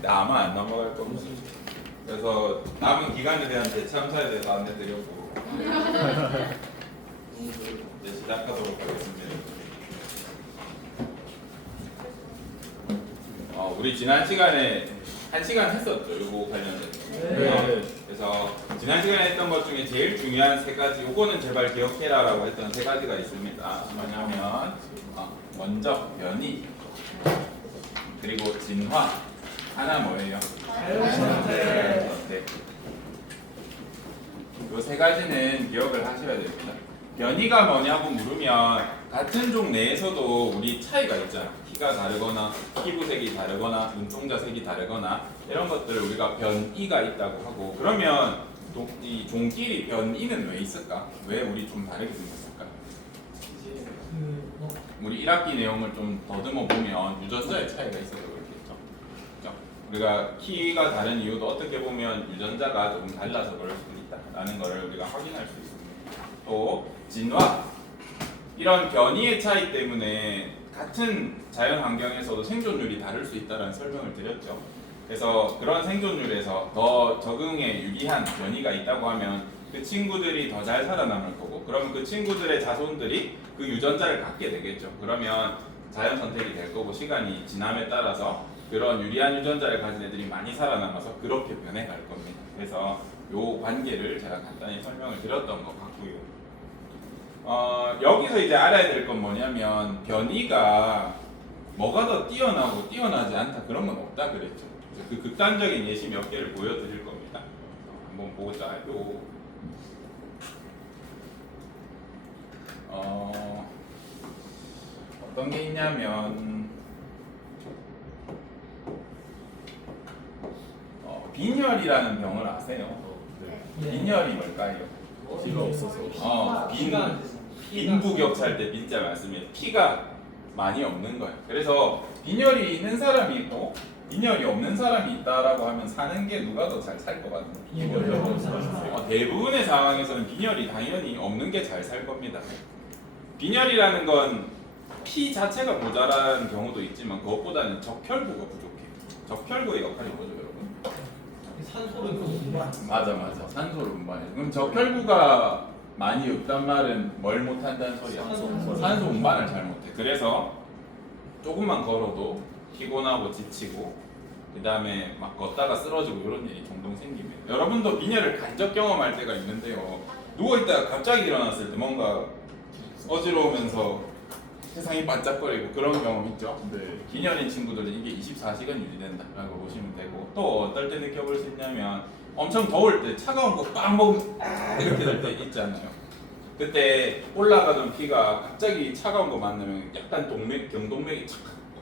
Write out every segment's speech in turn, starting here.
근데 아마 안 넘어갈 겁니다. 그래서 남은 기간에 대한 대참사에 대해서 안내드렸고 이제 시작하도록 하겠습니다. 우리 지난 시간에 1시간 했었죠. 요거 관련해서. 네. 그래서 지난 시간에 했던 것 중에 제일 중요한 세 가지, 요거는 제발 기억해라라고 했던 세 가지가 있습니다. 뭐냐면 먼저 변이, 그리고 진화, 하나 뭐예요? 네. 요 세 가지는 기억을 하셔야 됩니다. 변이가 뭐냐고 물으면 같은 종 내에서도 우리 차이가 있잖아. 키가 다르거나 피부색이 다르거나 눈동자 색이 다르거나 이런 것들을 우리가 변이가 있다고 하고, 그러면 이 종끼리 변이는 왜 있을까? 왜 우리 좀 다르게 생겼을까? 우리 1학기 내용을 좀 더듬어 보면 유전자의 차이가 있어서 그렇겠죠. 그렇죠? 우리가 키가 다른 이유도 어떻게 보면 유전자가 조금 달라서 그럴 수 있다라는 것을 우리가 확인할 수 있습니다. 또 진화, 이런 변이의 차이 때문에 같은 자연 환경에서도 생존율이 다를 수 있다는 설명을 드렸죠. 그래서 그런 생존율에서 더 적응에 유리한 변이가 있다고 하면 그 친구들이 더 잘 살아남을 거고, 그러면 그 친구들의 자손들이 그 유전자를 갖게 되겠죠. 그러면 자연 선택이 될 거고, 시간이 지남에 따라서 그런 유리한 유전자를 가진 애들이 많이 살아남아서 그렇게 변해갈 겁니다. 그래서 요 관계를 제가 간단히 설명을 드렸던 것 같고요. 여기서 이제 알아야 될 건 뭐냐면, 변이가 뭐가 더 뛰어나고 뛰어나지 않다 그런 건 없다 그랬죠. 그 극단적인 예시 몇 개를 보여드릴 겁니다. 한번 보자요. 어떤 게 있냐면 빈혈이라는 병을 아세요? 빈혈이 뭘까요? 피가 없어서. 빈부격차일 때 빈자 말씀이에요. 피가 많이 없는 거예요. 그래서 빈혈이 있는 사람이 있고 빈혈이 없는 사람이 있다라고 하면 사는 게 누가 더 잘 살 것 같나요? 빈혈이 없는 사람. 대부분의 상황에서는 빈혈이 당연히 없는 게 잘 살 겁니다. 빈혈이라는 건 피 자체가 모자란 경우도 있지만 그것보다는 적혈구가 부족해요. 적혈구의 역할이 뭐죠, 여러분? 산소를 운반. 맞아. 산소를 운반해. 그럼 적혈구가 많이 없단 말은 뭘 못한다는 소리야? 산소 운반을 잘 못해. 그래서 조금만 걸어도 피곤하고 지치고, 그 다음에 막 걷다가 쓰러지고 이런 일이 종종 생깁니다. 여러분도 빈혈을 간접 경험할 때가 있는데요. 누워있다가 갑자기 일어났을 때 뭔가 어지러우면서 세상이 반짝거리고 그런 경험 있죠? 네. 빈혈인 친구들은 이게 24시간 유지된다라고 보시면 되고, 또 어떨 때 느껴볼 수 있냐면 엄청 더울 때 차가운 거 빵 먹으면 이렇게 될 때 있잖아요. 그때 올라가던 피가 갑자기 차가운 거 만나면 약간 경동맥이 착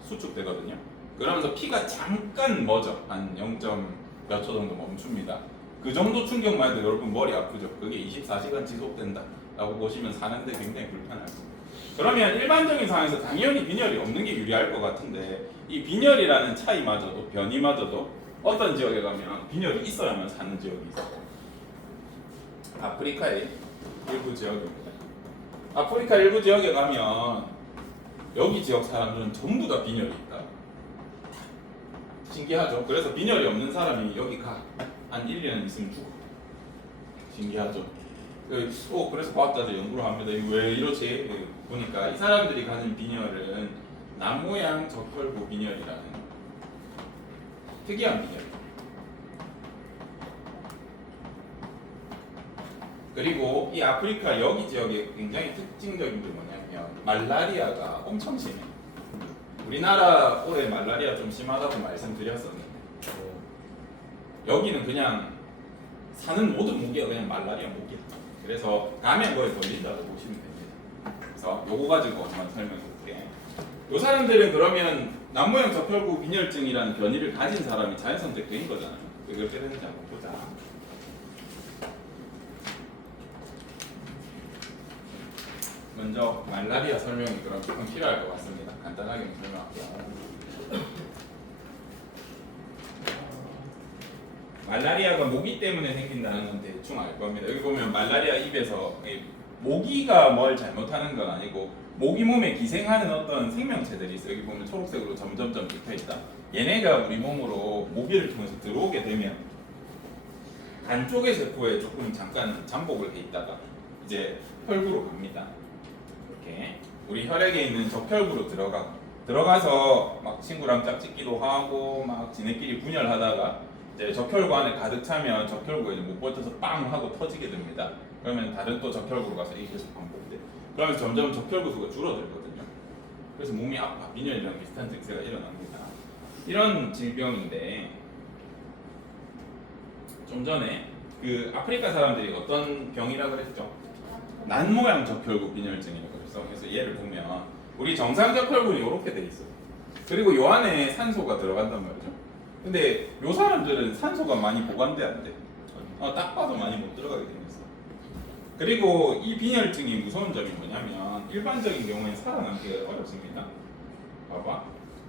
수축되거든요. 그러면서 피가 잠깐 멎어. 한 0. 몇 초 정도 멈춥니다. 그 정도 충격만 해도 여러분 머리 아프죠? 그게 24시간 지속된다 라고 보시면 사는데 굉장히 불편할 겁니다. 그러면 일반적인 상황에서 당연히 빈혈이 없는 게 유리할 것 같은데, 이 빈혈이라는 차이마저도, 변이마저도 어떤 지역에 가면 빈혈이 있어야만 사는 지역이 있어요. 아프리카의 일부 지역입니다. 아프리카 일부 지역에 가면 여기 지역 사람들은 전부 다 빈혈이 있다. 신기하죠? 그래서 빈혈이 없는 사람이 여기 가. 한 1, 2년 있으면 죽어. 신기하죠? 그래서 과학자들이 연구를 합니다. 이거 왜 이러지? 보니까 이 사람들이 가진 빈혈은 남모양 적혈구 빈혈이라는 특이한 빈혈. 그리고 이 아프리카 여기 지역에 굉장히 특징적인 게 뭐냐면 말라리아가 엄청 심해. 우리나라 올해 말라리아 좀 심하다고 말씀드렸었는데, 여기는 그냥 사는 모든 모기가 그냥 말라리아 모기야. 그래서 감염거에 걸린다고 보시면 됩니다. 그래서 요거 가지고 한번 설명해 볼게요. 요 사람들은 그러면 남모양 적혈구 빈혈증이라는 변이를 가진 사람이 자연 선택된 거잖아요. 왜 그렇게 되는지 한번 보자. 먼저 말라리아 설명이 그럼 조금 필요할 것 같습니다. 간단하게 설명할게요. 말라리아가 모기 때문에 생긴다는 건 대충 알 겁니다. 여기 보면 말라리아 입에서 모기가 뭘 잘못하는 건 아니고 모기 몸에 기생하는 어떤 생명체들이 있어요. 여기 보면 초록색으로 점점점 붙어 있다. 얘네가 우리 몸으로 모기를 통해서 들어오게 되면 간 쪽의 세포에 조금 잠깐 잠복을 해 있다가 이제 혈구로 갑니다. 이렇게 우리 혈액에 있는 적혈구로 들어가서 막 친구랑 짝짓기도 하고 막 지네끼리 분열하다가 이제 적혈구 안에 가득 차면 적혈구가 이제 못 버텨서 빵 하고 터지게 됩니다. 그러면 다른 또 적혈구로 가서 이게 계속 반복돼. 그러면서 점점 적혈구 수가 줄어들거든요. 그래서 몸이 아파, 빈혈이랑 비슷한 증세가 일어납니다. 이런 질병인데 좀 전에 그 아프리카 사람들이 어떤 병이라 그랬죠? 난 모양 적혈구 빈혈증이라고 그랬어. 그래서 얘를 보면 우리 정상 적혈구는 이렇게 돼 있어. 그리고 요 안에 산소가 들어간단 말이죠. 근데 요 사람들은 산소가 많이 보관돼 안 돼. 딱 봐도 많이 못 들어가게 생겼어. 그리고 이 빈혈증이 무서운 점이 뭐냐면 일반적인 경우에는 살아남기가 어렵습니다. 봐봐.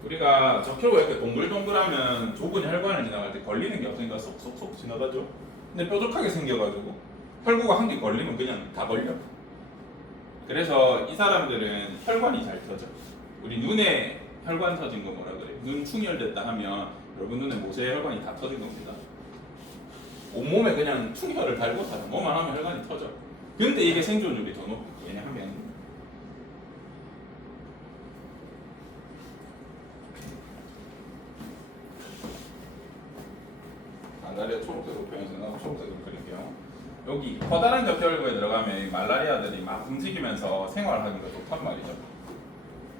우리가 적혈구가 이렇게 동글동글하면 좁은 혈관을 지나갈 때 걸리는 게 없으니까 쏙쏙쏙 지나가죠. 근데 뾰족하게 생겨가지고 혈구가 한 개 걸리면 그냥 다 걸려. 그래서 이 사람들은 혈관이 잘 터져. 우리 눈에 혈관 터진 거 뭐라 그래? 눈 충혈됐다 하면 여러분 눈에 모세 혈관이 다 터진 겁니다. 온몸에 그냥 충혈을 달고 살아. 뭐만 하면 혈관이 터져. 근데 이게 생존율이 더 높아. 왜냐하면 말라리아 초록색으로 표현해서 초록색으로 그릴게요. 여기 커다란 적혈구에 들어가면 말라리아들이 막 움직이면서 생활하기가 좋단 말이죠.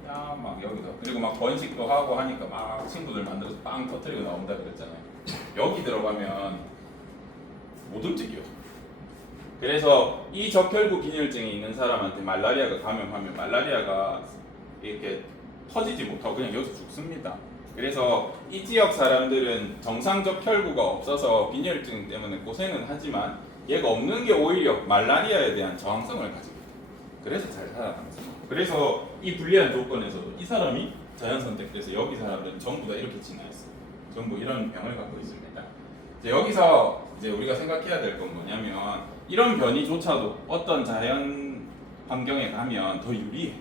야, 막 여기서 그리고 막 번식도 하고 하니까 막 친구들 만들어서 빵 터뜨리고 나온다 그랬잖아요. 여기 들어가면 못 움직여. 그래서 이 적혈구 빈혈증이 있는 사람한테 말라리아가 감염하면 말라리아가 이렇게 터지지 못하고 그냥 여기서 죽습니다. 그래서 이 지역 사람들은 정상적 혈구가 없어서 빈혈증 때문에 고생은 하지만 얘가 없는 게 오히려 말라리아에 대한 저항성을 가지게 돼요. 그래서 잘 살아남습니다. 그래서 이 불리한 조건에서도 이 사람이 자연 선택돼서 여기 사람들은 전부 다 이렇게 진화했어요. 전부 이런 병을 갖고 있습니다. 이제 여기서 이제 우리가 생각해야 될 건 뭐냐면 이런 변이조차도 어떤 자연 환경에 가면 더 유리해.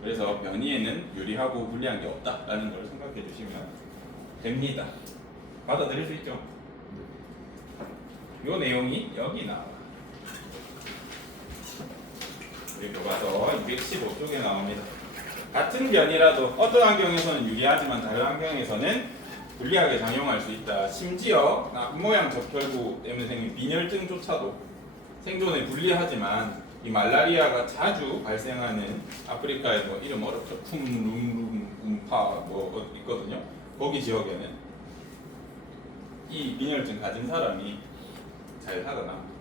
그래서 변이에는 유리하고 불리한 게 없다라는 걸 생각해 주시면 됩니다. 받아들일 수 있죠? 이 내용이 여기 나와. 우리 교과서 215쪽에 나옵니다. 같은 변이라도 어떤 환경에서는 유리하지만 다른 환경에서는 불리하게 작용할 수 있다. 심지어 앞모양 적혈구 때문에 생긴 빈혈증조차도 생존에 불리하지만 이 말라리아가 자주 발생하는 아프리카에 뭐 이름 어렵죠. 쿵룸룸움파 뭐 있거든요. 거기 지역에는 이 빈혈증 가진 사람이 잘 살아납니다.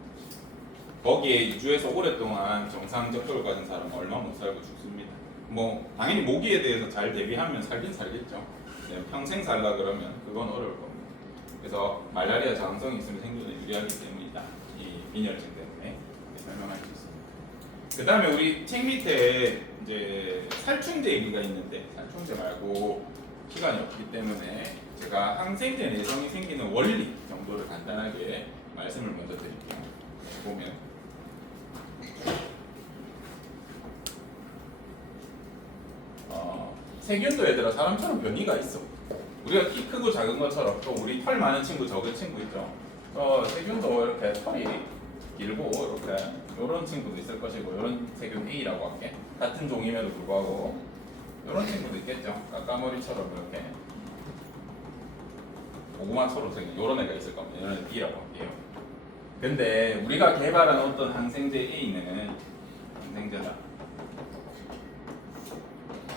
거기에 이주해서 오랫동안 정상 적혈을 가진 사람은 얼마 못 살고 죽습니다. 뭐 당연히 모기에 대해서 잘 대비하면 살긴 살겠죠. 네, 평생 살라 그러면 그건 어려울 겁니다. 그래서 말라리아 저항성이 있으면 생존에 유리하기 때문이다. 이 빈혈증 때문에 설명할 수 있습니다. 그 다음에 우리 책 밑에 이제 살충제 얘기가 있는데 살충제 말고 시간이 없기 때문에 제가 항생제 내성이 생기는 원리 정도를 간단하게 말씀을 먼저 드릴게요. 보면 세균도 얘들아 사람처럼 변이가 있어. 우리가 키 크고 작은 것처럼 또 우리 털 많은 친구 적은 친구 있죠. 세균도 이렇게 털이 길고 이렇게 이런 친구도 있을 것이고 이런 세균 A라고 할게. 같은 종임에도 불구하고 이런 친구도 있겠죠. 까까머리처럼 이렇게 고구마처럼 생긴 이런 애가 있을 겁니다. 이런 애 B라고 할게요. 근데 우리가 개발한 어떤 항생제 A는 항생제다.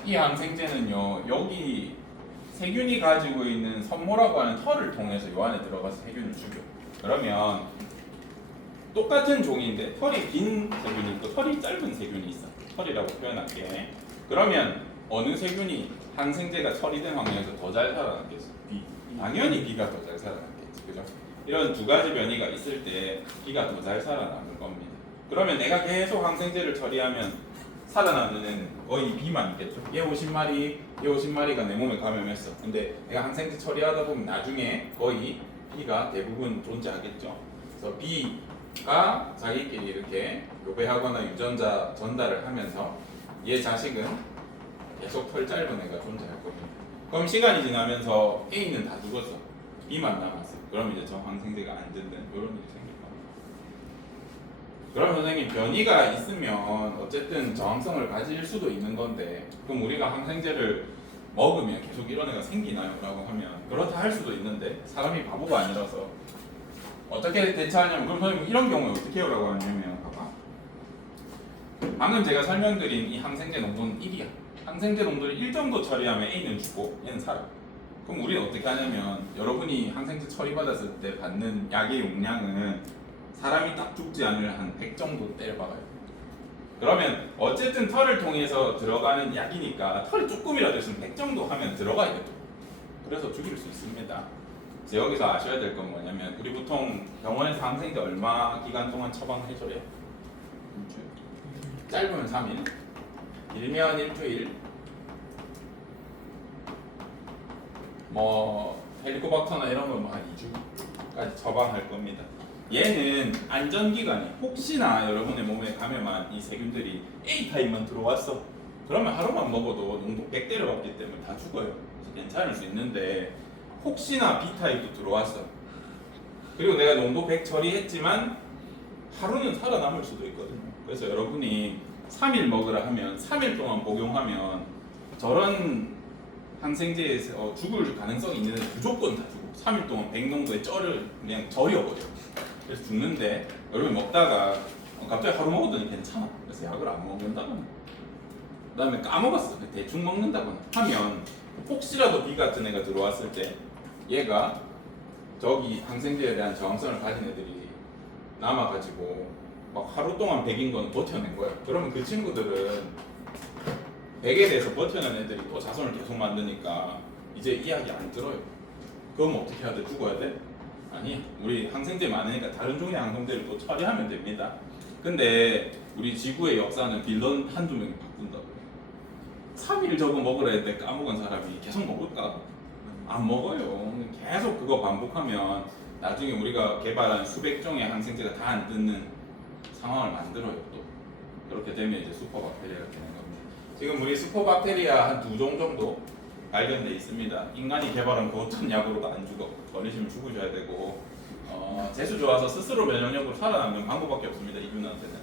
이 항생제는요, 여기 세균이 가지고 있는 섬모라고 하는 털을 통해서 요 안에 들어가서 세균을 죽여. 그러면 똑같은 종인데 털이 긴 세균이 있고 털이 짧은 세균이 있어. 털이라고 표현할게. 그러면 어느 세균이 항생제가 처리된 환경에서 더 잘 살아남겠어? B. 당연히 B가 더 잘 살아남겠지. 그죠? 이런 두 가지 변이가 있을 때 B가 더 잘 살아남을 겁니다. 그러면 내가 계속 항생제를 처리하면 살아남는 애는 거의 B만 있겠죠. 얘 50마리, 얘 50마리가 내 몸에 감염했어. 근데 내가 항생제 처리하다 보면 나중에 거의 B가 대부분 존재하겠죠. 그래서 B가 자기끼리 이렇게 교배하거나 유전자 전달을 하면서 얘 자식은 계속 털 짧은 애가 존재할 겁니다. 그럼 시간이 지나면서 A는 다 죽었어. B만 남았어. 그럼 이제 저 항생제가 안 된다는 이런 일이 생길 겁니다. 그럼 선생님 변이가 있으면 어쨌든 저항성을 가질 수도 있는 건데 그럼 우리가 항생제를 먹으면 계속 이런 애가 생기나요? 라고 하면 그렇다 할 수도 있는데 사람이 바보가 아니라서 어떻게 대처하냐면 그럼 선생님 이런 경우에 어떻게 해요? 라고 하냐면 봐봐. 방금 제가 설명드린 이 항생제 농도는 1이야. 항생제 농도를 1 정도 처리하면 A는 죽고 얘는 살아. 그럼 우리는 어떻게 하냐면 여러분이 항생제 처리받았을 때 받는 약의 용량은 사람이 딱 죽지 않을 한 100 정도 때려박아요. 그러면 어쨌든 털을 통해서 들어가는 약이니까 털이 조금이라도 있으면 100 정도 하면 들어가야겠죠. 그래서 죽일 수 있습니다. 그래서 여기서 아셔야 될 건 뭐냐면 우리 보통 병원에서 항생제 얼마 기간 동안 처방해줘요? 짧으면 3일, 길면 일주일. 뭐 헬리코박터나 이런 건 뭐 한 2주까지 처방할 겁니다. 얘는 안전기간이 혹시나 여러분의 몸에 감염한 이 세균들이 A타입만 들어왔어. 그러면 하루만 먹어도 농도 100 때려봤기 때문에 다 죽어요. 그래서 괜찮을 수 있는데 혹시나 B타입도 들어왔어. 그리고 내가 농도 100 처리했지만 하루는 살아남을 수도 있거든요. 그래서 여러분이 3일 먹으라 하면 3일 동안 복용하면 저런 항생제에서 죽을 가능성이 있는데 무조건 다 죽어. 3일 동안 100농도의 쩔을 그냥 절여버려. 그래서 죽는데 여러분이 먹다가 갑자기 하루 먹었더니 괜찮아. 그래서 약을 안 먹는다거나 그 다음에 까먹었어. 대충 먹는다거나 하면 혹시라도 B 같은 애가 들어왔을 때 얘가 저기 항생제에 대한 저항성을 가진 애들이 남아가지고 막 하루 동안 100인 건 버텨낸 거야. 그러면 그 친구들은 100에 대해서 버텨낸 애들이 또 자손을 계속 만드니까 이제 이야기 안 들어요. 그럼 어떻게 해야 돼? 죽어야 돼? 아니, 우리 항생제 많으니까 다른 종류의 항생제를 또 처리하면 됩니다. 근데 우리 지구의 역사는 빌런 한두 명이 바꾼다고요. 3일 저거 먹으라 했는데 까먹은 사람이 계속 먹을까? 안 먹어요. 계속 그거 반복하면 나중에 우리가 개발한 수백 종의 항생제가 다 안 듣는 상황을 만들어요. 또 그렇게 되면 이제 슈퍼박테리아가 되는 겁니다. 지금 우리 슈퍼박테리아 한 2종 정도 발견돼 있습니다. 인간이 개발한 그 어떤 약으로도 안 죽어. 걸리시면 죽으셔야 되고 재수 좋아서 스스로 면역력으로 살아남는 방법밖에 없습니다. 이분한테는.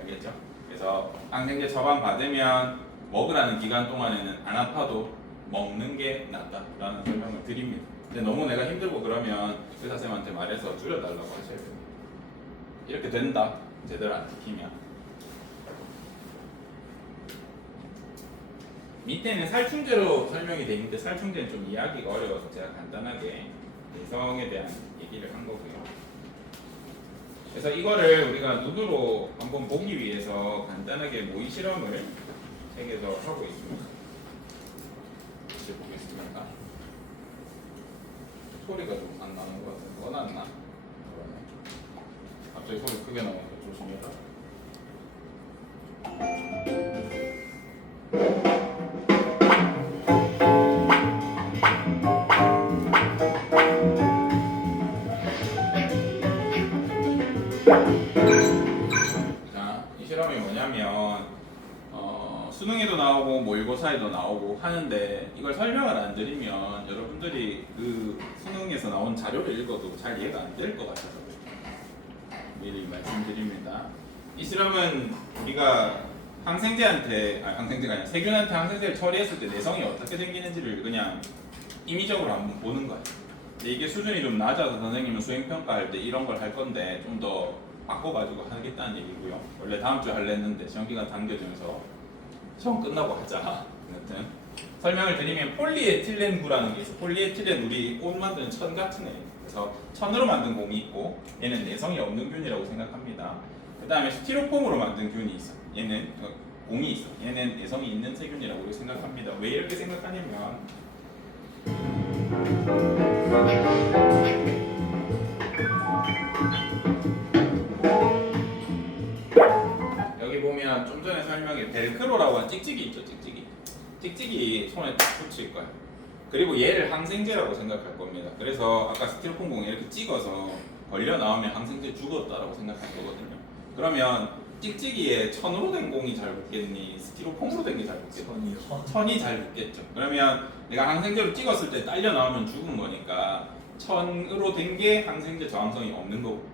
알겠죠? 그래서 항생제 처방 받으면 먹으라는 기간 동안에는 안 아파도 먹는 게 낫다라는 설명을 드립니다. 근데 너무 내가 힘들고 그러면 의사쌤한테 말해서 줄여달라고 하셔야 됩니다. 이렇게 된다. 제대로 안 지키면. 밑에는 살충제로 설명이 되어 있는데 살충제는 좀 이해하기가 어려워서 제가 간단하게 내성에 대한 얘기를 한 거고요. 그래서 이거를 우리가 눈으로 한번 보기 위해서 간단하게 모의 실험을 책에서 하고 있습니다. 이제 보겠습니다. 소리가 좀 안 나는 것 같아요. 원하나? 갑자기 소리 크게 나오니까 조심해라. 자, 이 실험이 뭐냐면 수능에도 나오고 모의고사에도 나오고 하는데 이걸 설명을 안 드리면 여러분들이 그 수능에서 나온 자료를 읽어도 잘 이해가 안 될 것 같아서 미리 말씀드립니다. 이 실험은 우리가 항생제가 아니라 세균한테 항생제를 처리했을 때 내성이 어떻게 생기는지를 그냥 임의적으로 한번 보는 거예요. 근데 이게 수준이 좀 낮아서 선생님은 수행평가할 때 이런 걸 할 건데 좀 더 바꿔가지고 하겠다는 얘기고요. 원래 다음 주에 하려 했는데 시험기간 당겨지면서 시험 끝나고 하자. 여튼 설명을 드리면 폴리에틸렌구라는 게 있어. 폴리에틸렌 우리 옷 만드는 천 같은 애. 그래서 천으로 만든 공이 있고 얘는 내성이 없는 균이라고 생각합니다. 그 다음에 스티로폼으로 만든 균이 있어. 얘는 공이 있어. 얘는 내성이 있는 세균이라고 우리 생각합니다. 왜 이렇게 생각하냐면 여기 보면 좀 전에 설명해 벨크로라고 한 찍찍이 있죠. 찍찍이 손에 딱 붙일 거야. 그리고 얘를 항생제라고 생각할 겁니다. 그래서 아까 스티로폼 공에 이렇게 찍어서 걸려 나오면 항생제 죽었다라고 생각할 거거든요. 그러면 찍찍이에 천으로 된 공이 잘 붙겠니? 스티로폼으로 된 게 잘 붙겠니? 천이요. 천이 잘 붙겠죠. 그러면 내가 항생제로 찍었을 때 딸려 나오면 죽은 거니까 천으로 된 게 항생제 저항성이 없는 거고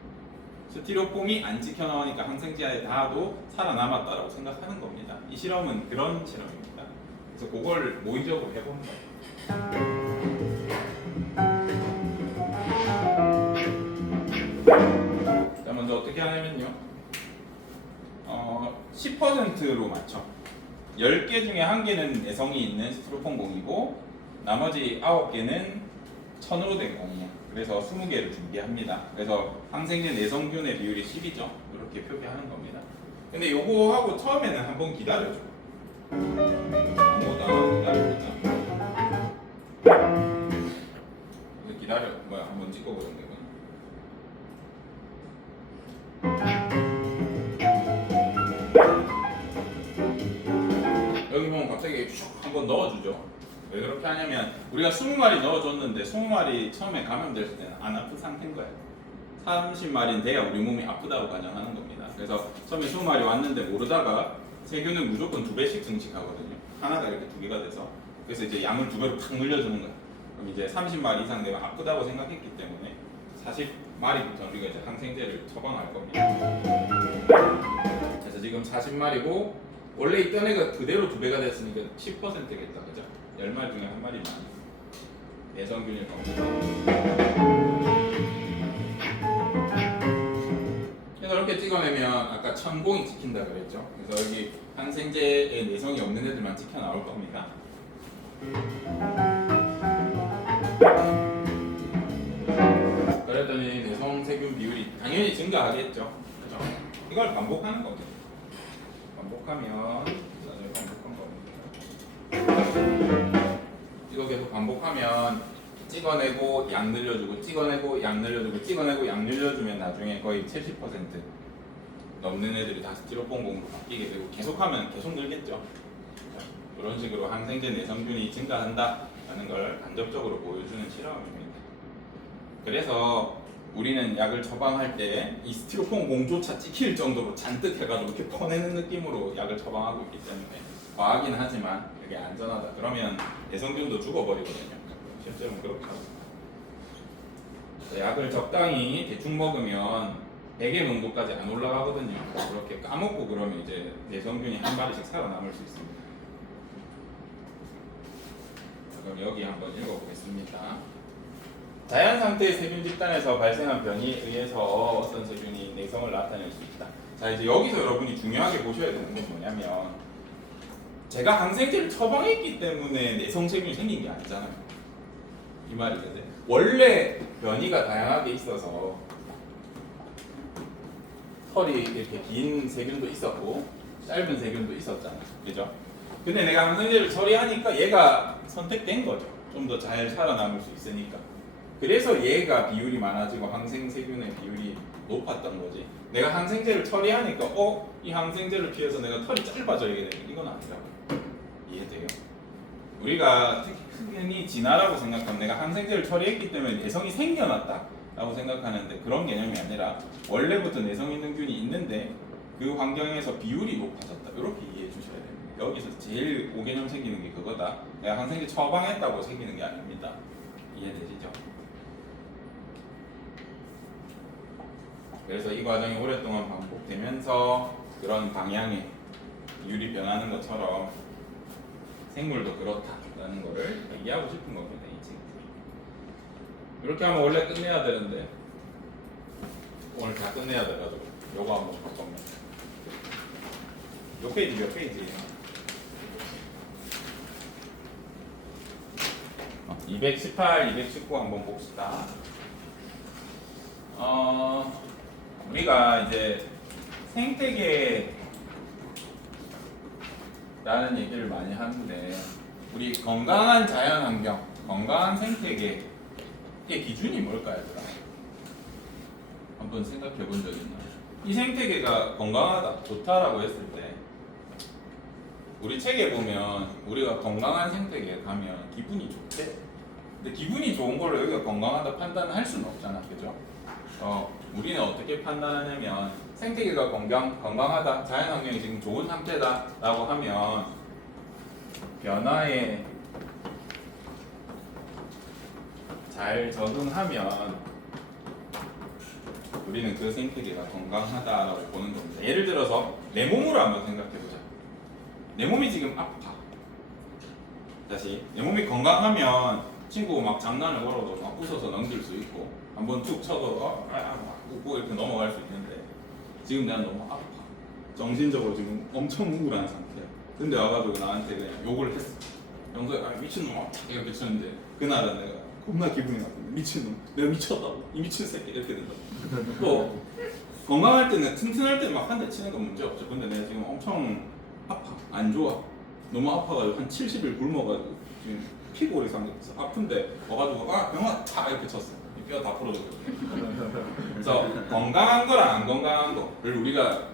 스티로폼이 안 찍혀 나오니까 항생제에 닿아도 살아남았다라고 생각하는 겁니다. 이 실험은 그런 실험입니다. 그래서 그걸 모의적으로 해보는 거예요. 자, 먼저 어떻게 하냐면요. 10%로 맞춰. 10개 중에 1개는 내성이 있는 스티로폼 공이고 나머지 9개는 천으로 된 공이야. 그래서 20개를 준비합니다. 그래서 항생제 내성균의 비율이 10이죠. 이렇게 표기하는 겁니다. 근데 요거하고 처음에는 한번 기다려줘. 아무것도 기다려보자. 기다려. 뭐야? 한번 찍어보는 거야. 여기 보면 갑자기 슉 한번 넣어주죠. 왜 그렇게 하냐면 우리가 20마리 넣어줬는데 20마리 처음에 감염됐을 때는 안 아픈 상태인 거예요. 30마리는 돼야 우리 몸이 아프다고 가정하는 겁니다. 그래서 처음에 20마리 왔는데 모르다가 세균은 무조건 2배씩 증식하거든요. 하나가 이렇게 2개가 돼서 그래서 이제 양을 2배로 팍 늘려주는 거예요. 그럼 이제 30마리 이상 되면 아프다고 생각했기 때문에 40마리부터 우리가 이제 항생제를 처방할 겁니다. 그래서 지금 40마리고 원래 있던 애가 그대로 2배가 됐으니까 10%겠다, 그죠? 10마리 중에 한 마리 많이 내성균일 겁니다. 그래서 이렇게 찍어내면 아까 천공이 찍힌다 그랬죠? 그래서 여기 항생제에 내성이 없는 애들만 찍혀 나올 겁니다. 그랬더니 내성 세균 비율이 당연히 증가하겠죠. 그죠? 이걸 반복하는 겁니다. 반복하면 이거 계속 반복하면 찍어내고 양 늘려주고 찍어내고 양 늘려주고 찍어내고 양 늘려주면 나중에 거의 70% 넘는 애들이 다 스티로폼 공으로 바뀌게 되고 계속하면 계속 늘겠죠. 이런 식으로 항생제 내성균이 증가한다라는 걸 간접적으로 보여주는 실험입니다. 그래서 우리는 약을 처방할 때 이 스티로폼 공조차 찍힐 정도로 잔뜩 해가지고 이렇게 퍼내는 느낌으로 약을 처방하고 있기 때문에 과하긴 하지만 이게 안전하다. 그러면 내성균도 죽어버리거든요. 실제로는 그렇게 하고 약을 적당히 대충 먹으면 100의 농도까지 안 올라가거든요. 그렇게 까먹고 그러면 이제 내성균이 한 마리씩 살아남을 수 있습니다. 그럼 여기 한번 읽어보겠습니다. 자연 상태의 세균 집단에서 발생한 변이에 의해서 어떤 세균이 내성을 나타낼 수 있다. 자, 이제 여기서 여러분이 중요하게 보셔야 되는 건 뭐냐면 제가 항생제를 처방했기 때문에 내성 세균이 생긴 게 아니잖아요. 이 말이거든. 원래 변이가 다양하게 있어서 털이 이렇게 긴 세균도 있었고 짧은 세균도 있었잖아. 그죠? 근데 내가 항생제를 처리하니까 얘가 선택된 거죠. 좀 더 잘 살아남을 수 있으니까. 그래서 얘가 비율이 많아지고 항생세균의 비율이 높았던 거지. 내가 항생제를 처리하니까 이 항생제를 피해서 내가 털이 짧아져야겠네. 이건 아니라고. 이해돼요? 우리가 흔히 진화라고 생각하면 내가 항생제를 처리했기 때문에 내성이 생겨났다 라고 생각하는데 그런 개념이 아니라 원래부터 내성 있는 균이 있는데 그 환경에서 비율이 높아졌다. 이렇게 이해해 주셔야 됩니다. 여기서 제일 오개념 생기는 게 그거다. 내가 항생제 처방했다고 생기는 게 아닙니다. 이해되시죠? 그래서 이 과정이 오랫동안 반복되면서 그런 방향의 비율이 변하는 것처럼 생물도 그렇다라는 거를 얘기하고 싶은 겁니다. 이 책. 이렇게 하면 원래 끝내야 되는데 오늘 다 끝내야 돼가지고 요거 한번 잠깐만. 요 페이지 몇 페이지예요? 218, 219 한번 봅시다. 우리가 이제 생태계라는 얘기를 많이 하는데 우리 건강한 자연환경, 건강한 생태계의 기준이 뭘까요? 한번 생각해 본 적 있나요? 이 생태계가 건강하다, 좋다라고 했을 때 우리 책에 보면 우리가 건강한 생태계에 가면 기분이 좋대. 근데 기분이 좋은 걸로 여기가 건강하다 판단할 수는 없잖아, 그죠? 우리는 어떻게 판단하냐면 생태계가 건강하다, 자연환경이 지금 좋은 상태다라고 하면 변화에 잘 적응하면 우리는 그 생태계가 건강하다라고 보는 겁니다. 예를 들어서 내 몸으로 한번 생각해보자. 내 몸이 지금 아파. 다시 내 몸이 건강하면 친구 막 장난을 걸어도 막 웃어서 넘길 수 있고 한번 툭 쳐도 막 웃고 이렇게 넘어갈 수 있는데 지금 내가 너무 아파. 정신적으로 지금 엄청 우울한 상태야. 근데 와가지고 나한테 그냥 욕을 했어. 영서야 미친놈아 이렇게 치는데 그날은 내가 겁나 기분이 나쁘네. 미친놈 내가 미쳤다고 이 미친 새끼 이렇게 된다. 또 건강할 때는 튼튼할 때는 막 한 대 치는 건 문제 없죠. 근데 내가 지금 엄청 아파 안 좋아. 너무 아파가지고 한 70일 굶어가지고 지금 피골이 상했어. 아픈데 와가지고 병원 차 이렇게 쳤어. 뼈 다 부러졌거든요. 그래서 건강한 거랑 안 건강한 거를 우리가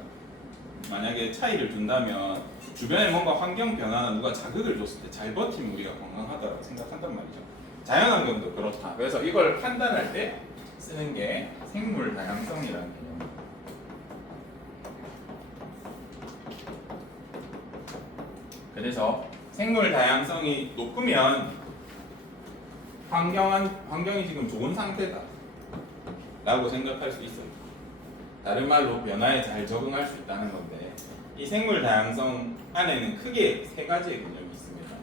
만약에 차이를 둔다면 주변에 뭔가 환경 변화나 누가 자극을 줬을 때 잘 버티면 우리가 건강하다고 생각한단 말이죠. 자연환경도 그렇다. 그래서 이걸 판단할 때 쓰는 게 생물 다양성이라는 개념입니다. 그래서 생물 다양성이 높으면 환경이 지금 좋은 상태다 라고 생각할 수 있어요. 다른 말로 변화에 잘 적응할 수 있다는 건데 이 생물 다양성 안에는 크게 세 가지의 개념이 있습니다.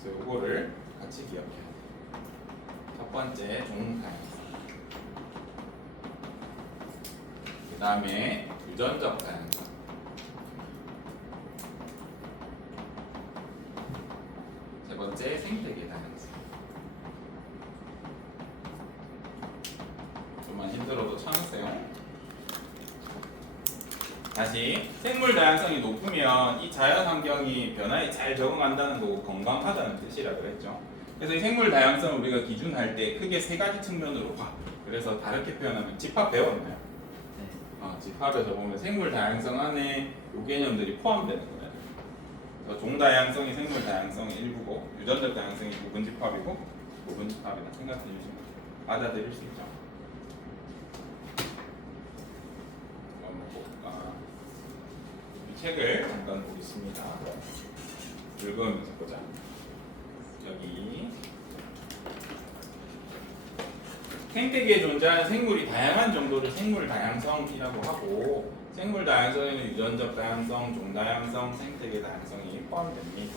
그래서 이거를 같이 기억해야 돼요. 첫 번째 종 다양성, 그 다음에 유전적 다양성, 세 번째 생태계 다양성. 좀만 힘들어도 참으세요. 다시 생물 다양성이 높으면 이 자연 환경이 변화에 잘 적응한다는 거고 건강하다는 뜻이라고 그랬죠. 그래서 이 생물 다양성을 우리가 기준할 때 크게 세 가지 측면으로 봐. 그래서 다르게 표현하면 집합 배웠나요? 집합에서 보면 생물 다양성 안에 이 개념들이 포함되는 거예요. 그래서 종 다양성이 생물 다양성의 일부고 유전적 다양성이 부분 집합이고 부분 집합이다 생각해 주시면 받아들일 수 있죠. 책을 잠깐 보겠습니다. 읽으면서 보자. 여기 생태계에 존재하는 생물이 다양한 정도를 생물 다양성이라고 하고 생물 다양성에는 유전적 다양성, 종 다양성, 생태계 다양성이 포함됩니다.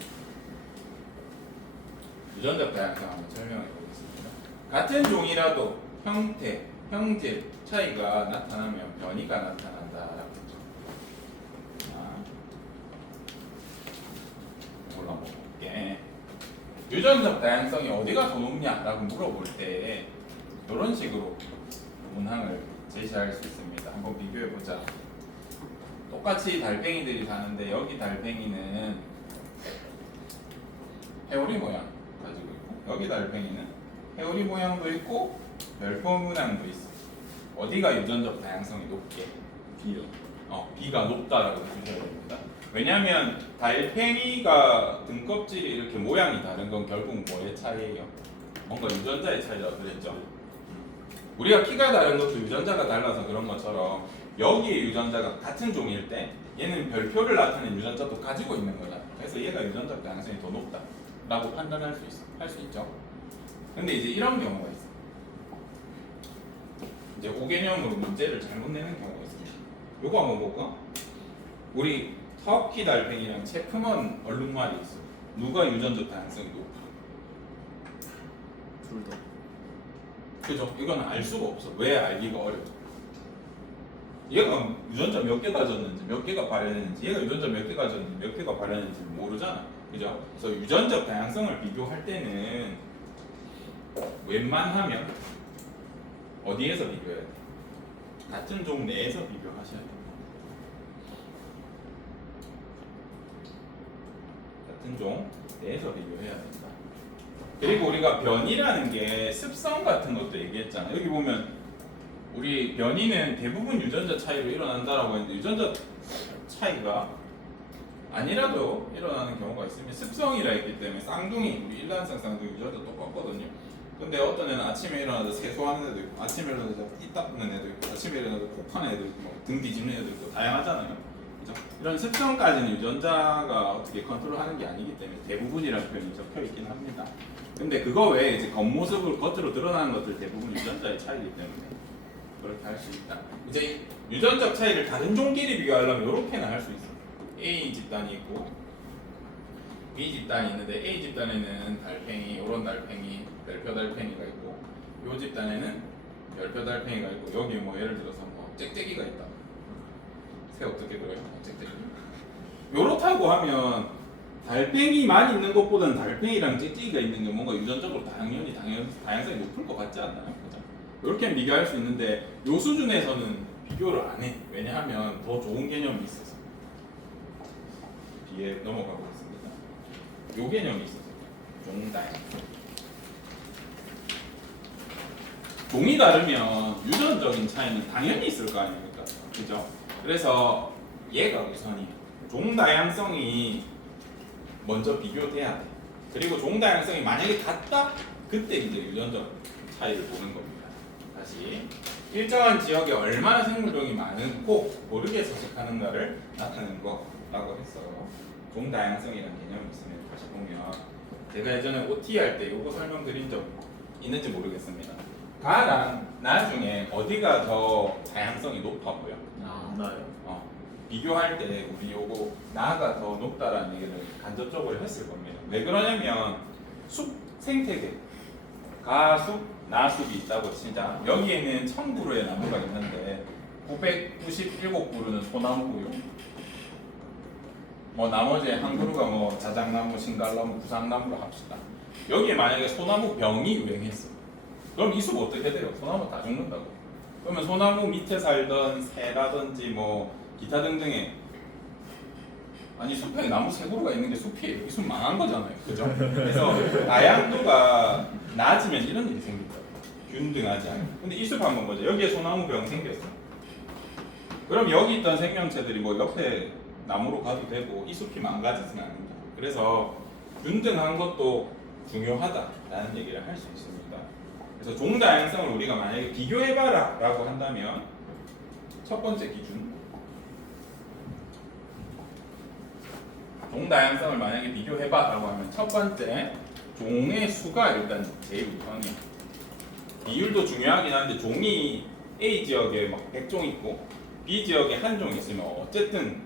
유전적 다양성 한번 설명해 보겠습니다. 같은 종이라도 형태, 형질 차이가 나타나면 변이가 나타난다라고 했죠. 올라볼게. 유전적 다양성이 어디가 더 높냐라고 물어볼 때 이런 식으로 문항을 제시할 수 있습니다. 한번 비교해 보자. 똑같이 달팽이들이 사는데 여기 달팽이는 해오리 모양 가지고 있고 여기 달팽이는 해오리 모양도 있고 별표 문양도 있어. 어디가 유전적 다양성이 높게? B요. B가 높다라고 해주셔야 됩니다. 왜냐하면 달팽이가 등껍질이 이렇게 모양이 다른 건 결국 뭐의 차이예요? 뭔가 유전자의 차이라고 그랬죠. 우리가 키가 다른 것도 유전자가 달라서 그런 것처럼 여기의 유전자가 같은 종일 때 얘는 별표를 나타내는 유전자도 가지고 있는 거잖아. 그래서 얘가 유전적 다양성이 더 높다라고 판단할 수 있어. 할 수 있죠. 근데 이제 이런 경우가 있어. 이제 5개념으로 문제를 잘못 내는 경우가 있습니다. 요거 한번 볼까? 우리 터키 달팽이랑 체크먼 얼룩말이 있어. 누가 유전적 다양성이 높아? 둘 다. 그죠? 이건 알 수가 없어. 왜 알기가 어려워? 얘가 유전자 몇 개 가졌는지, 몇 개가 발현했는지, 얘가 유전자 몇 개 가졌는지, 몇 개가 발현했는지 모르잖아. 그죠? 그래서 유전적 다양성을 비교할 때는 웬만하면 어디에서 비교해야 돼? 같은 종 내에서 비교하셔야 돼. 같은 종 내에서 비교해야 된다. 그리고 우리가 변이라는 게 습성 같은 것도 얘기했잖아. 여기 보면 우리 변이는 대부분 유전자 차이로 일어난다라고 했는데 유전자 차이가 아니라도 일어나는 경우가 있으면 습성이라 했기 때문에 쌍둥이, 우리 일란성 쌍둥이 유전자 똑같거든요. 근데 어떤 애는 아침에 일어나서 세수하는 애도 있고, 아침에 일어나서 이 닦는 애도 있고, 아침에 일어나서 코 파는 애도 있고, 등 뒤집는 애도 있고, 다양하잖아요. 그죠? 이런 습성까지는 유전자가 어떻게 컨트롤하는 게 아니기 때문에 대부분이라는 표현이 적혀 있긴 합니다. 근데 그거 외에 이제 겉모습을 겉으로 드러나는 것들 대부분 유전자의 차이기 때문에 그렇게 할 수 있다. 이제 유전적 차이를 다른 종끼리 비교하려면 이렇게는 할 수 있어요. A 집단이 있고 B 집단이 있는데 A 집단에는 달팽이, 이런 달팽이, 별표 달팽이가 있고, 이 집단에는 별표 달팽이가 있고, 여기 뭐 예를 들어서 뭐 짹짹이가 있다. 새 어떻게 그려요? 짹짹이. 요렇다고 하면 달팽이만 있는 것보다는 달팽이랑 짹짹이가 있는 게 뭔가 유전적으로 다양성이 높을 것 같지 않나요? 그죠? 이렇게 비교할 수 있는데 요 수준에서는 비교를 안 해. 왜냐하면 더 좋은 개념이 있어서. 뒤에 넘어가고 있습니다. 요 개념이 있어서 종다양성. 종이 다르면 유전적인 차이는 당연히 있을 거 아닙니까? 그죠? 그래서 얘가 우선이에요. 종다양성이 먼저 비교돼야 돼. 그리고 종다양성이 만약에 같다? 그때 이제 유전적 차이를 보는 겁니다. 다시 일정한 지역에 얼마나 생물종이 많고 고르게 서식하는가를 나타내는 거라고 했어요. 종다양성이라는 개념이 있으면 다시 보면 제가 예전에 OT 할 때 이거 설명드린 적 있는지 모르겠습니다. 가랑 나 중에 어디가 더 다양성이 높아 보여? 나요. 비교할 때 우리 요거 나가 더 높다라는 얘기를 간접적으로 했을 겁니다. 왜 그러냐면 숲 생태계 가숲, 나숲이 있다고 치자. 여기에는 1000그루의 나무가 있는데 997그루는 소나무고요. 뭐 나머지 한 그루가 뭐 자작나무, 신갈나무, 구상나무로 합시다. 여기에 만약에 소나무 병이 유행했어. 그럼 이 숲 어떻게 돼요? 소나무 다 죽는다고. 그러면 소나무 밑에 살던 새라든지 뭐 기타 등등의 아니 숲에 나무 세 그루가 있는 게 숲이에요. 이 숲 망한 거잖아요. 그죠? 그래서 다양도가 낮으면 이런 일이 생긴다. 균등하지 않아요. 근데 이 숲 한번 보죠. 여기에 소나무 병 생겼어. 그럼 여기 있던 생명체들이 뭐 옆에 나무로 가도 되고 이 숲이 망가지진 않는다. 그래서 균등한 것도 중요하다라는 얘기를 할 수 있습니다. 그래서 종다양성을 우리가 만약에 비교해봐라 라고 한다면 첫 번째 기준 종다양성을 만약에 비교해봐 라고 하면 첫 번째 종의 수가 일단 제일 우선이야. 비율도 중요하긴 한데 종이 A 지역에 막 100종 있고 B 지역에 한 종 있으면 어쨌든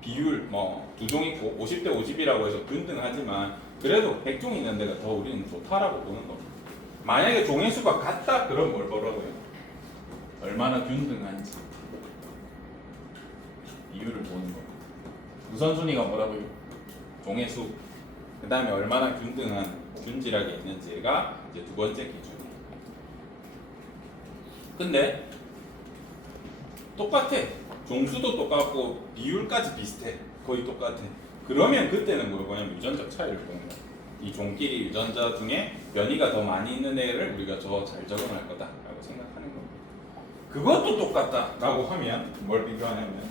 비율 뭐 두 종 있고 50대 50이라고 해서 균등하지만 그래도 100종 있는 데가 더 우리는 좋다라고 보는 겁니다. 만약에 종의 수가 같다 그럼 뭘 보라고요? 얼마나 균등한지 비율을 보는 겁니다. 우선순위가 뭐라고요? 종의 수. 그 다음에 얼마나 균등한 균질하게 있는지가 이제 두 번째 기준이에요. 근데 똑같아. 종수도 똑같고 비율까지 비슷해. 거의 똑같아. 그러면 그때는 뭐냐면 유전적 차이를 보는 거야. 이 종끼리 유전자 중에 변이가 더 많이 있는 애를 우리가 더 잘 적응할 거다라고 생각하는 겁니다. 그것도 똑같다라고 하면 뭘 비교하냐면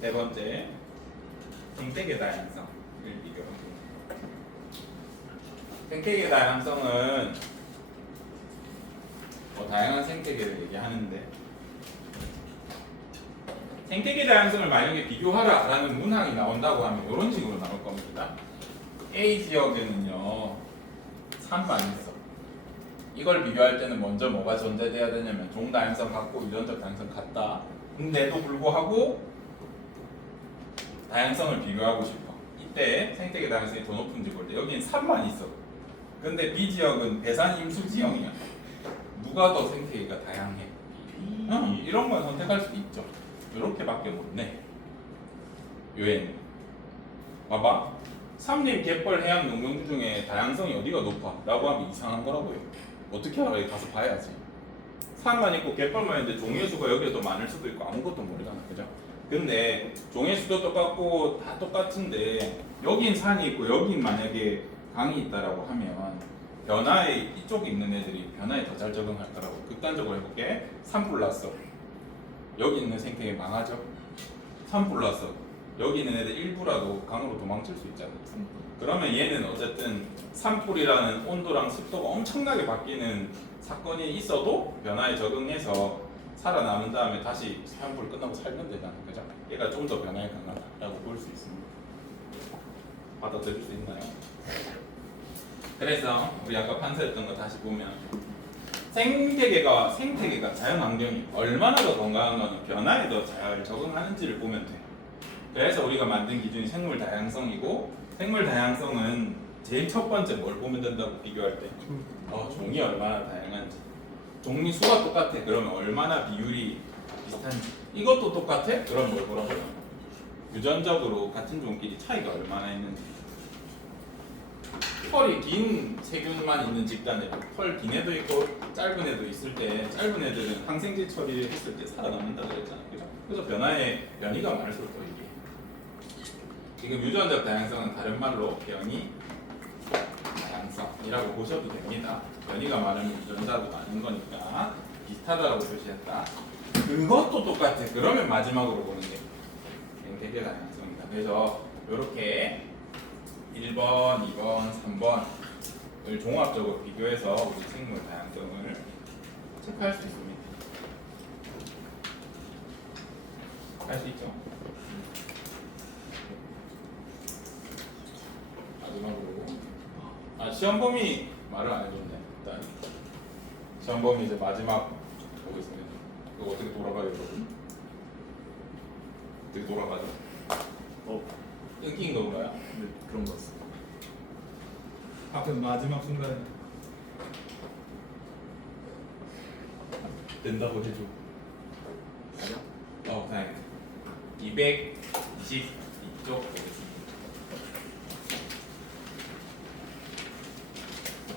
세 번째 생태계 다양성을 비교합니다. 생태계 다양성은 다양한 생태계를 얘기하는데 생태계 다양성을 만약에 비교하라라는 문항이 나온다고 하면 이런 식으로 나올 겁니다. A 지역에는요 산만 있어. 이걸 비교할 때는 먼저 뭐가 전제돼야 되냐면 종다양성 같고 유전적 다양성 같다. 근데도 불구하고 다양성을 비교하고 싶어. 이때 생태계 다양성이 더 높은지 볼 때 여기는 산만 있어. 근데 B 지역은 배산 임수 지형이야. 누가 더 생태계가 다양해? 이런 걸 선택할 수 있죠. 이렇게밖에 못 내. 요엔 봐봐. 삼림, 갯벌, 해양, 농경주 중에 다양성이 어디가 높아? 라고 하면 이상한 거라고요. 어떻게 알아? 가서 봐야지. 산만 있고 갯벌만 있는데 종의 수가 여기에 더 많을 수도 있고 아무것도 모르잖아. 그죠? 근데 종의 수도 똑같고 다 똑같은데 여긴 산이 있고 여긴 만약에 강이 있다라고 하면 변화에 이쪽에 있는 애들이 변화에 더 잘 적응할 거라고. 극단적으로 해볼게. 산불났어. 여기 있는 생태계 망하죠? 산불났어. 여기 있는 애들 일부라도 강으로 도망칠 수 있잖아. 그러면 얘는 어쨌든 산불이라는 온도랑 습도가 엄청나게 바뀌는 사건이 있어도 변화에 적응해서 살아남은 다음에 다시 산불 끝나고 살면 되잖아, 그죠? 얘가 좀 더 변화에 강하다라고 볼 수 있습니다. 받아들일 수 있나요? 그래서 우리 아까 판사했던 거 다시 보면 생태계가 자연환경이 얼마나 더 건강한 거는 변화에 더 잘 적응하는지를 보면 돼. 그래서 우리가 만든 기준이 생물 다양성이고, 생물 다양성은 제일 첫 번째 뭘 보면 된다고 비교할 때 종이 얼마나 다양한지. 종이 수가 똑같아. 그러면 얼마나 비율이 비슷한지. 이것도 똑같아? 그럼 뭘 보라고요? 유전적으로 같은 종끼리 차이가 얼마나 있는지. 털이 긴 세균만 있는 집단에 털 긴 애도 있고 짧은 애도 있을 때 짧은 애들은 항생제 처리를 했을 때 살아남는다 그랬잖아요, 그죠? 그래서 변이가 많을수록 더 이게. 지금 유전적 다양성은 다른 말로 변이 다양성이라고 보셔도 됩니다. 변이가 많으면 유전자도 많은 거니까 비슷하다고 표시했다. 그것도 똑같아. 그러면 마지막으로 보는 게 생태계 다양성입니다. 그래서 이렇게 1번, 2번, 3번을 종합적으로 비교해서 우리 생물 다양성을 체크할 수 있습니다. 할 수 있죠? 마지막으로 시험 범위 말을 안 해줬네. 일단 시험 범위 이제 마지막 보겠습니다. 이거 어떻게 돌아가요, 여러분? 어떻게 돌아가죠? 끊긴 건가요? 네, 그런 것 같습니다. 가끔 마지막 순간에 된다고 해줘. 다행이다. 222쪽 보겠습니다.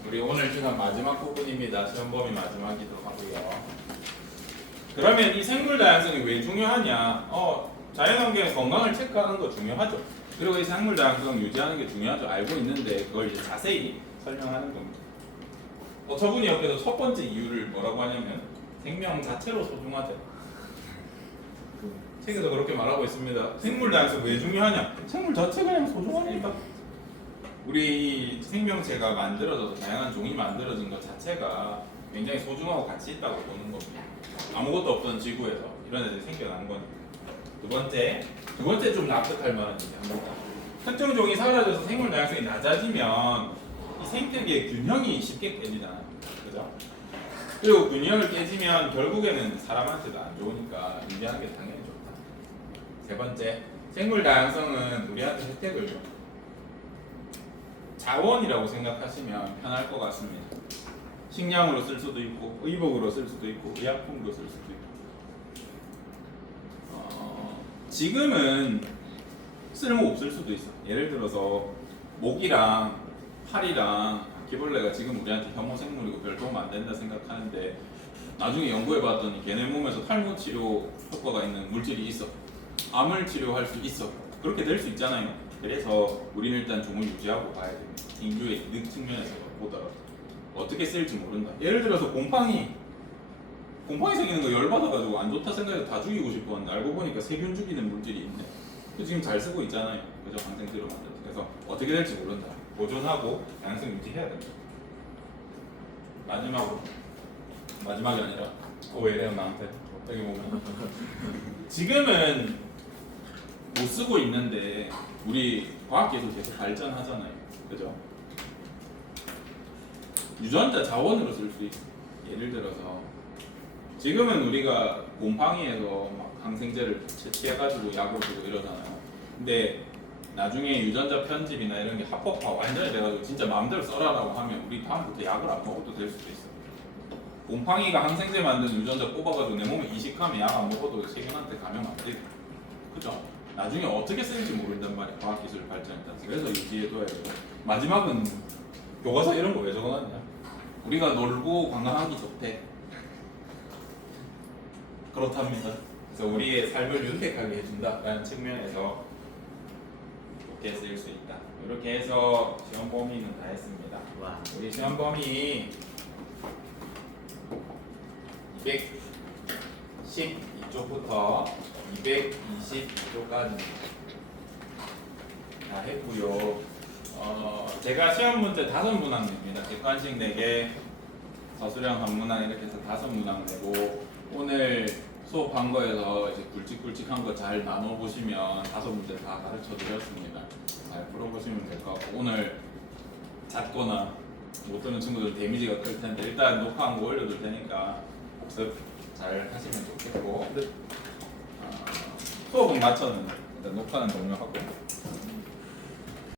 우리 오늘 시간 마지막 부분입니다. 시험 범위 마지막이기도 하고요. 그러면 이 생물 다양성이 왜 중요하냐? 자연환경의 건강을 체크하는 거 중요하죠. 그리고 이 생물 다양성 유지하는 게 중요하죠. 알고 있는데 그걸 이제 자세히 설명하는 겁니다. 저분이 옆에서 첫 번째 이유를 뭐라고 하냐면 생명 자체로 소중하다. 책에서 그렇게 말하고 있습니다. 생물 다양성 왜 중요하냐? 생물 자체가 그냥 소중하니까. 우리 생명체가 만들어져서 다양한 종이 만들어진 것 자체가 굉장히 소중하고 가치 있다고 보는 겁니다. 아무것도 없던 지구에서 이런 애들이 생겨난 거니까. 두 번째 좀 납득할 만한 얘기합니다. 특정 종이 사라져서 생물 다양성이 낮아지면 이 생태계의 균형이 쉽게 깨지잖아요. 그죠? 그리고 균형을 깨지면 결국에는 사람한테도 안 좋으니까 유지하는 게 당연히 좋다. 세 번째, 생물 다양성은 우리한테 혜택을 줘. 자원이라고 생각하시면 편할 것 같습니다. 식량으로 쓸 수도 있고, 의복으로 쓸 수도 있고, 의약품으로 쓸 수도 있고. 지금은 쓸모 없을 수도 있어. 예를 들어서 모기랑 파리랑 바퀴벌레가 지금 우리한테 혐오 생물이고 별 도움 안 된다 생각하는데 나중에 연구해봤더니 걔네 몸에서 탈모 치료 효과가 있는 물질이 있어. 암을 치료할 수 있어. 그렇게 될 수 있잖아요. 그래서 우리는 일단 종을 유지하고 가야 됩니다. 인류의 이득 측면에서 보더라도 어떻게 쓸지 모른다. 예를 들어서 곰팡이 생기는 거 열받아가지고 안 좋다 생각해서 다 죽이고 싶었는데 알고 보니까 세균 죽이는 물질이 있네. 지금 잘 쓰고 있잖아요. 그죠? 항생제로 만들어서. 그래서 어떻게 될지 모른다. 보존하고 다양성 유지해야 됩니다. 마지막이 아니라 왜 이래요 나한테? 여기 보면 지금은 못 쓰고 있는데 우리 과학기술 계속 발전하잖아요. 그죠? 유전자 자원으로 쓸 수 있어. 예를 들어서 지금은 우리가 곰팡이에서 막 항생제를 채취해가지고 약을 주고 이러잖아요. 근데 나중에 유전자 편집이나 이런 게 합법화 완전히 돼가지고 진짜 마음대로 써라라고 하면 우리 다음부터 약을 안 먹어도 될 수도 있어. 곰팡이가 항생제 만든 유전자 뽑아가지고 내 몸에 이식하면 약 안 먹어도 세균한테 감염 안 되고. 그죠? 나중에 어떻게 쓰일지 모른단 말이야. 과학기술 발전에 따라서. 그래서 유지해둬야 되고. 마지막은 교과서 이런 거 왜 적어놨냐? 우리가 놀고 관광하기 좋대. 그렇답니다. 그래서 우리의 삶을 윤택하게 해준다라는 측면에서 좋게 쓰일 수 있다. 이렇게 해서 시험 범위는 다 했습니다. 와. 우리 시험 범위 212쪽부터 222쪽까지 다 했고요. 제가 시험 문제 5문항 냅니다. 객관식 4개, 서술형 1문항 이렇게 해서 5문항 내고 오늘 수업한 거에서 이제 굵직굵직한 거 잘 나눠 보시면 5문제 다 가르쳐 드렸습니다. 잘 풀어보시면 될 것 같고 오늘 잦거나 못 듣는 친구들 데미지가 클 텐데 일단 녹화한 거 올려둘 테니까 복습 잘 하시면 좋겠고 수업은 마쳤는데 일단 녹화는 종료하고